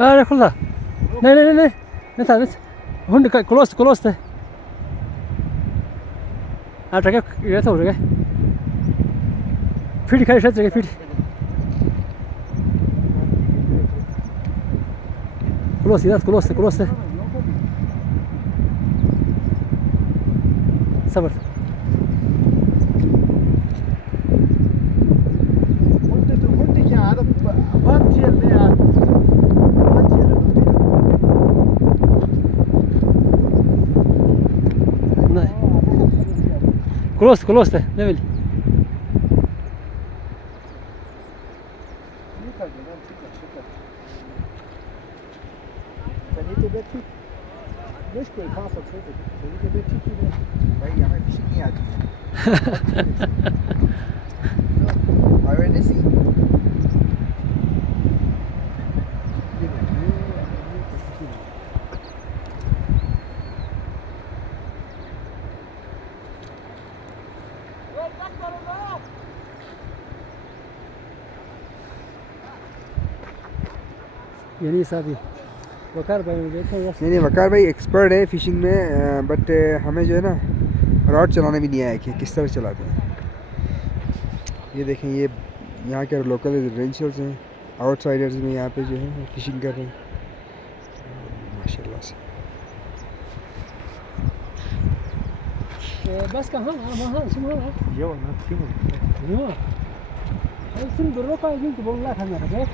अरे खुला नहीं नहीं नहीं नहीं था हुंड क्लोज थे ट्रक ये था उड़े फिर खाई शायद फिर क्लोज थे सबर क्लोज थे नहीं कोई खास भाई यहाँ फिशिंग नहीं आती है ये नहीं साहब वकार भाई नहीं वकार भाई एक्सपर्ट है फिशिंग में बट हमें जो है ना रॉड चलाने भी नहीं आया कि किस तरह चलाते हैं। ये देखें ये यहाँ के लोकल रेजिडेंशियल्स हैं आउटसाइडर्स में यहाँ पे जो है फिशिंग कर रहे हैं माशाल्लाह से। बस कहाँ वहाँ सुनो ये वाला क्यों सुन दो का एक बोलना था मेरे